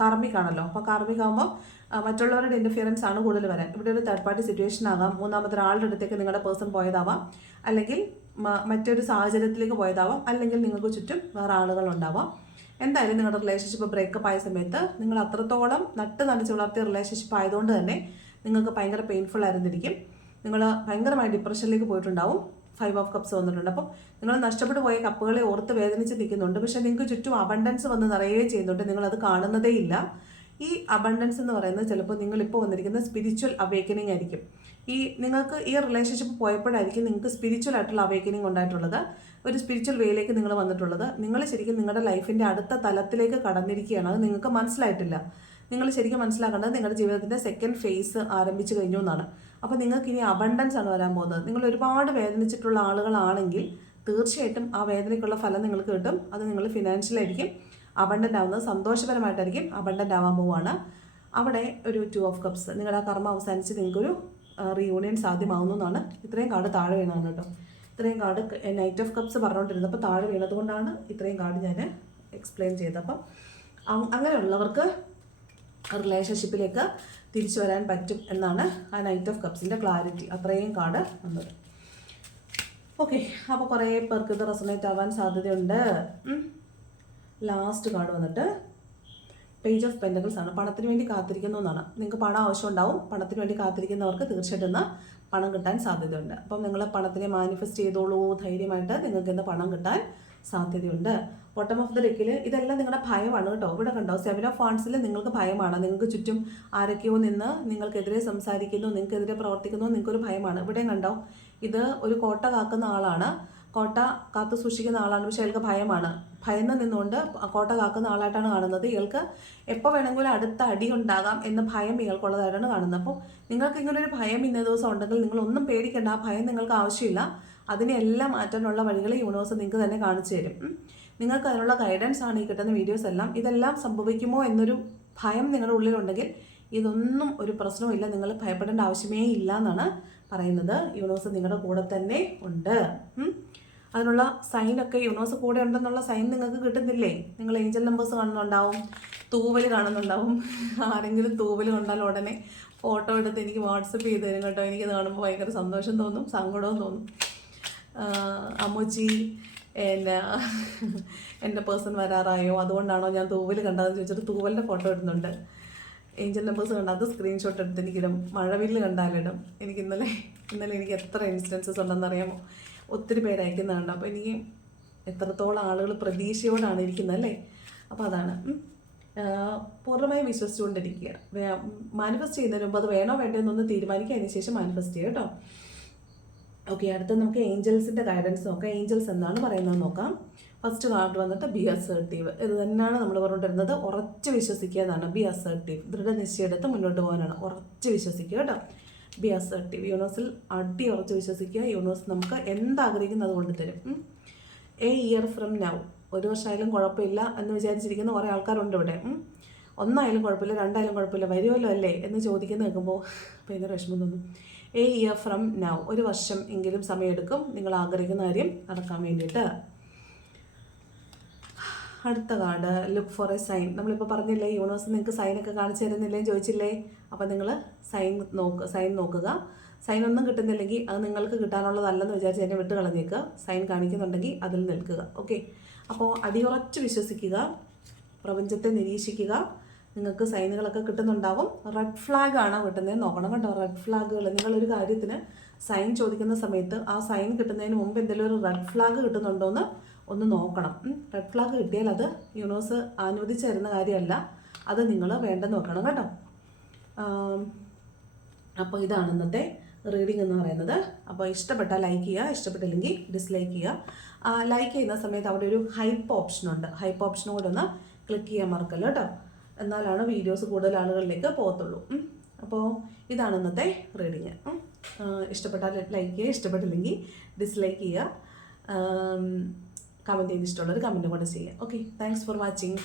കാർമ്മികാണല്ലോ. അപ്പോൾ കാർമികാകുമ്പോൾ മറ്റുള്ളവരുടെ ഇന്റർഫിയറൻസ് ആണ് കൂടുതൽ വരാൻ. ഇവിടെ ഒരു തേർഡ് പാർട്ടി സിറ്റുവേഷൻ ആകാം. മൂന്നാമത്തെ ഒരാളുടെ അടുത്തേക്ക് നിങ്ങളുടെ പേഴ്സൺ പോയതാവാം. അല്ലെങ്കിൽ മറ്റൊരു സാഹചര്യത്തിലേക്ക് പോയതാവാം. അല്ലെങ്കിൽ നിങ്ങൾക്ക് ചുറ്റും വേറെ ആളുകൾ ഉണ്ടാവാം. എന്തായാലും നിങ്ങളുടെ റിലേഷൻഷിപ്പ് ബ്രേക്കപ്പ് ആയ സമയത്ത് നിങ്ങൾ അത്രത്തോളം നട്ട് നനച്ച് വളർത്തിയ റിലേഷൻഷിപ്പ് ആയതുകൊണ്ട് തന്നെ നിങ്ങൾക്ക് ഭയങ്കര പെയിൻഫുൾ ആയിരുന്നിരിക്കും. നിങ്ങൾ ഭയങ്കരമായി ഡിപ്രഷനിലേക്ക് പോയിട്ടുണ്ടാവും. ഫൈവ് ഓഫ് കപ്സ് വന്നിട്ടുണ്ട്. അപ്പം നിങ്ങൾ നഷ്ടപ്പെട്ടു പോയ കപ്പുകളെ ഓർത്ത് വേദനിച്ച് നിൽക്കുന്നുണ്ട്. പക്ഷേ നിങ്ങൾക്ക് ചുറ്റും അബണ്ടൻസ് വന്ന് നിറയെ ചെയ്യുന്നുണ്ട്. നിങ്ങളത് കാണുന്നതേ ഇല്ല ഈ അബണ്ടൻസ് എന്ന് പറയുന്നത് ചിലപ്പോൾ നിങ്ങളിപ്പോൾ വന്നിരിക്കുന്ന സ്പിരിച്വൽ അവേക്കനിങ് ആയിരിക്കും. ഈ നിങ്ങൾക്ക് ഈ റിലേഷൻഷിപ്പ് പോയപ്പോഴായിരിക്കും നിങ്ങൾക്ക് സ്പിരിച്വൽ ആയിട്ടുള്ള അവേക്കനിങ് ഉണ്ടായിട്ടുള്ളത്. ഒരു സ്പിരിച്വൽ വേയിലേക്ക് നിങ്ങൾ വന്നിട്ടുള്ളത്. നിങ്ങൾ ശരിക്കും നിങ്ങളുടെ ലൈഫിന്റെ അടുത്ത തലത്തിലേക്ക് കടന്നിരിക്കുകയാണ്. അത് നിങ്ങൾക്ക് മനസ്സിലായിട്ടില്ല. നിങ്ങൾ ശരിക്കും മനസ്സിലാക്കേണ്ടത് നിങ്ങളുടെ ജീവിതത്തിന്റെ സെക്കൻഡ് ഫേസ് ആരംഭിച്ചു കഴിഞ്ഞു എന്നാണ്. അപ്പോൾ നിങ്ങൾക്ക് ഇനി അബണ്ടൻസ് ആണ് വരാൻ പോകുന്നത്. നിങ്ങൾ ഒരുപാട് വേദനിച്ചിട്ടുള്ള ആളുകളാണെങ്കിൽ തീർച്ചയായിട്ടും ആ വേദനയ്ക്കുള്ള ഫലം നിങ്ങൾക്ക് കിട്ടും. അത് നിങ്ങൾ ഫിനാൻഷ്യലായിരിക്കും അബണ്ടന്റ് ആവുന്നത് സന്തോഷപരമായിട്ടായിരിക്കും അബണ്ടന്റ് ആവാൻ പോവുകയാണ്. അവിടെ ഒരു ടു ഓഫ് കപ്സ് നിങ്ങളുടെ കർമ്മ അവസാനിച്ച് നിങ്ങൾക്കൊരു റീയൂണിയൻ സാധ്യമാവുന്നു എന്നാണ്. ഇത്രയും കാർഡ് താഴെ വീണാണ് കേട്ടോ. ഇത്രയും കാർഡ് നൈറ്റ് ഓഫ് കപ്സ് പറഞ്ഞുകൊണ്ടിരുന്നത്. അപ്പോൾ താഴെ വീണത് കൊണ്ടാണ് ഇത്രയും കാർഡ് ഞാൻ എക്സ്പ്ലെയിൻ ചെയ്തത്. അപ്പം അങ് അങ്ങനെയുള്ളവർക്ക് റിലേഷൻഷിപ്പിലേക്ക് തിരിച്ചു വരാൻ പറ്റും എന്നാണ് ആ നൈറ്റ് ഓഫ് കപ്സിന്റെ ക്ലാരിറ്റി അത്രയും കാർഡ് വന്നത് ഓക്കെ അപ്പോൾ കുറേ പേർക്ക് ഇത് റെസണേറ്റ് ആവാൻ സാധ്യതയുണ്ട്. ലാസ്റ്റ് കാർഡ് വന്നിട്ട് പേജ് ഓഫ് പെൻഡക്കിൾസ് ആണ്. പണത്തിന് വേണ്ടി കാത്തിരിക്കുന്നു എന്നാണ്. നിങ്ങൾക്ക് പണം ആവശ്യം ഉണ്ടാവും പണത്തിന് വേണ്ടി കാത്തിരിക്കുന്നവർക്ക് തീർച്ചയായിട്ടും ഇന്ന് പണം കിട്ടാൻ സാധ്യതയുണ്ട്. അപ്പം നിങ്ങൾ പണത്തിനെ മാനിഫെസ്റ്റ് ചെയ്തോളൂ ധൈര്യമായിട്ട് നിങ്ങൾക്ക് ഇന്ന് പണം കിട്ടാൻ സാധ്യതയുണ്ട്. ബോട്ടം ഓഫ് ദ ഡെക്കിൽ ഇതെല്ലാം നിങ്ങളുടെ ഭയമാണ് കേട്ടോ. ഇവിടെ കണ്ടോ? സെവൻ ഓഫ് ഫാൺസിൽ നിങ്ങൾക്ക് ഭയമാണ്. നിങ്ങൾക്ക് ചുറ്റും ആരൊക്കെയോ നിന്ന് നിങ്ങൾക്കെതിരെ സംസാരിക്കുന്നു നിങ്ങൾക്കെതിരെ പ്രവർത്തിക്കുന്നു നിങ്ങൾക്കൊരു ഭയമാണ്. ഇവിടെയും കണ്ടോ? ഇത് ഒരു കോട്ട കാക്കുന്ന ആളാണ്. കോട്ട കാത്തു സൂക്ഷിക്കുന്ന ആളാണ്. പക്ഷെ അയാൾക്ക് ഭയമാണ്. ഭയന്ന് നിന്നുകൊണ്ട് കോട്ട കാക്കുന്ന ആളായിട്ടാണ് കാണുന്നത്. ഇയാൾക്ക് എപ്പോൾ വേണമെങ്കിലും അടുത്ത അടി ഉണ്ടാകാം എന്ന ഭയം ഇയാൾക്കുള്ളതായിട്ടാണ് കാണുന്നത്. അപ്പോൾ നിങ്ങൾക്ക് ഇങ്ങനെ ഒരു ഭയം ഇന്നേ ദിവസം ഉണ്ടെങ്കിൽ നിങ്ങൾ ഒന്നും പേടിക്കേണ്ട. ആ ഭയം നിങ്ങൾക്ക് ആവശ്യമില്ല. അതിനെല്ലാം മാറ്റാനുള്ള വഴികൾ യൂണിവേഴ്സ് നിങ്ങൾക്ക് തന്നെ കാണിച്ചു തരും. നിങ്ങൾക്ക് അതിനുള്ള ഗൈഡൻസ് ആണ് ഈ കിട്ടുന്ന വീഡിയോസ് എല്ലാം. ഇതെല്ലാം സംഭവിക്കുമോ എന്നൊരു ഭയം നിങ്ങളുടെ ഉള്ളിലുണ്ടെങ്കിൽ ഇതൊന്നും ഒരു പ്രശ്നവുമില്ല. നിങ്ങൾ ഭയപ്പെടേണ്ട ആവശ്യമേ ഇല്ല എന്നാണ് പറയുന്നത്. യൂണിവേഴ്സ് നിങ്ങളുടെ കൂടെ തന്നെ ഉണ്ട്. അതിനുള്ള സൈനൊക്കെ യൂണിവേഴ്സ് കൂടെ ഉണ്ടെന്നുള്ള സൈൻ നിങ്ങൾക്ക് കിട്ടുന്നില്ലേ? നിങ്ങൾ ഏഞ്ചൽ നമ്പേഴ്സ് കാണുന്നുണ്ടാവും തൂവൽ കാണുന്നുണ്ടാവും. ആരെങ്കിലും തൂവൽ കണ്ടാൽ ഉടനെ ഫോട്ടോ എടുത്ത് എനിക്ക് വാട്സപ്പ് ചെയ്ത് തരും കേട്ടോ. എനിക്കത് കാണുമ്പോൾ ഭയങ്കര സന്തോഷം തോന്നും സങ്കടവും തോന്നും. അമ്മൂച്ചി എന്നെ എന്റെ പേഴ്സൺ വരാറായോ? അതുകൊണ്ടാണോ ഞാൻ തൂവൽ കണ്ടതെന്ന് ചോദിച്ചിട്ട് തൂവലിന്റെ ഫോട്ടോ ഇടുന്നുണ്ട്. ഏഞ്ചൽ നമ്പേഴ്സ് കണ്ടാൽ അത് സ്ക്രീൻഷോട്ട് എടുത്ത് എനിക്കിടും. മഴവില്ല് കണ്ടാലിടും. എനിക്ക് ഇന്നലെ ഇന്നലെ എനിക്ക് എത്ര ഇൻസിഡൻസസ് ഉണ്ടെന്ന് അറിയാമോ? ഒത്തിരി പേര് അയക്കുന്നുണ്ട്. അപ്പോൾ എനിക്ക് എത്രത്തോളം ആളുകൾ പ്രതീക്ഷയോടാണ് ഇരിക്കുന്നത് അല്ലേ? അപ്പോൾ അതാണ്. പൂർണമായി വിശ്വസിച്ചുകൊണ്ടിരിക്കുക. മാനിഫെസ്റ്റ് ചെയ്യുന്നതിന് മുമ്പ് അത് വേണോ വേണ്ടോ എന്നൊന്ന് തീരുമാനിക്കുക. അതിന് ശേഷം മാനിഫെസ്റ്റ് ചെയ്യുക കേട്ടോ. ഓക്കെ അടുത്ത നമുക്ക് ഏഞ്ചൽസിന്റെ ഗൈഡൻസ് നോക്കാം. ഏഞ്ചൽസ് എന്താണ് പറയുന്നത് നോക്കാം. ഫസ്റ്റ് കാർഡ് വന്നിട്ട് ബി അസേർട്ടീവ് ഇത് തന്നെയാണ് നമ്മൾ പറഞ്ഞുകൊണ്ടിരുന്നത്. ഉറച്ച് വിശ്വസിക്കുക എന്നാണ്. ബി അസേർട്ടീവ് ദൃഢനിശ്ചയെടുത്ത് മുന്നോട്ട് പോകാനാണ്. ഉറച്ച് വിശ്വസിക്കുക കേട്ടോ. ബി അസർട്ടീവ് യൂണിവേഴ്സിൽ അടി ഉറച്ച് വിശ്വസിക്കുക. യൂണിവേഴ്സ് നമുക്ക് എന്താഗ്രഹിക്കുന്നത് കൊണ്ട് തരും. എ ഇയർ ഫ്രം നൗ ഒരു വർഷമായാലും കുഴപ്പമില്ല എന്ന് വിചാരിച്ചിരിക്കുന്ന കുറേ ആൾക്കാരുണ്ട് ഇവിടെ. ഒന്നായാലും കുഴപ്പമില്ല രണ്ടായാലും കുഴപ്പമില്ല വരുമല്ലോ അല്ലേ എന്ന് ചോദിക്കുന്ന കേൾക്കുമ്പോൾ ഭയങ്കര വിഷമം തോന്നും. എ ഇയർ ഫ്രം നൗ ഒരു വർഷം എങ്കിലും സമയമെടുക്കും. നിങ്ങൾ ആഗ്രഹിക്കുന്ന കാര്യം നടക്കാൻ വേണ്ടിയിട്ട്. അടുത്ത card look for a sign നമ്മളിപ്പോൾ പറഞ്ഞില്ലേ യൂണിവേഴ്സ് നിങ്ങൾക്ക് സൈനൊക്കെ കാണിച്ചു തരുന്നില്ലേ ചോദിച്ചില്ലേ? അപ്പോൾ നിങ്ങൾ സൈൻ നോക്ക് സൈൻ നോക്കുക. സൈൻ ഒന്നും കിട്ടുന്നില്ലെങ്കിൽ അത് നിങ്ങൾക്ക് കിട്ടാനുള്ളതല്ലെന്ന് വിചാരിച്ച് എന്നെ വിട്ട് കളഞ്ഞേക്കുക സൈൻ കാണിക്കുന്നുണ്ടെങ്കിൽ അതിൽ നിൽക്കുക. ഓക്കെ അപ്പോൾ അടിയുറച്ച് വിശ്വസിക്കുക. പ്രപഞ്ചത്തെ നിരീക്ഷിക്കുക. നിങ്ങൾക്ക് സൈനുകളൊക്കെ കിട്ടുന്നുണ്ടാവും. റെഡ് ഫ്ലാഗ് ആണ് കിട്ടുന്നത് നോക്കണം കേട്ടോ. റെഡ് ഫ്ലാഗുകൾ നിങ്ങളൊരു കാര്യത്തിന് സൈൻ ചോദിക്കുന്ന സമയത്ത് ആ സൈൻ കിട്ടുന്നതിന് മുമ്പ് എന്തെങ്കിലും ഒരു റെഡ് ഫ്ലാഗ് കിട്ടുന്നുണ്ടോ എന്ന് ഒന്ന് നോക്കണം. റെഡ് ഫ്ലാഗ് കിട്ടിയാൽ അത് യൂണിവേഴ്സ് അനുവദിച്ചു തരുന്ന കാര്യമല്ല. അത് നിങ്ങൾ വേണ്ടെന്ന് വെക്കണം കേട്ടോ. അപ്പോൾ ഇതാണ് ഇന്നത്തെ റീഡിംഗ് എന്ന് പറയുന്നത്. അപ്പോൾ ഇഷ്ടപ്പെട്ടാൽ ലൈക്ക് ചെയ്യുക ഇഷ്ടപ്പെട്ടില്ലെങ്കിൽ ഡിസ്ലൈക്ക് ചെയ്യുക. ലൈക്ക് ചെയ്യുന്ന സമയത്ത് അവിടെ ഒരു ഹൈപ്പ് ഓപ്ഷൻ ഉണ്ട്. ഹൈപ്പ് ഓപ്ഷനും കൂടെ ഒന്ന് ക്ലിക്ക് ചെയ്യാൻ മറക്കല്ലോ കേട്ടോ. എന്നാലാണ് വീഡിയോസ് കൂടുതൽ ആളുകളിലേക്ക് പോകത്തുള്ളൂ. അപ്പോൾ ഇതാണ് ഇന്നത്തെ റീഡിങ് ഇഷ്ടപ്പെട്ടാൽ ലൈക്ക് ചെയ്യുക ഇഷ്ടപ്പെട്ടില്ലെങ്കിൽ ഡിസ്ലൈക്ക് ചെയ്യുക. കമന്റ് ചെയ്ത് കമന്റും കൂടെ ചെയ്യുക. Okay thanks for watching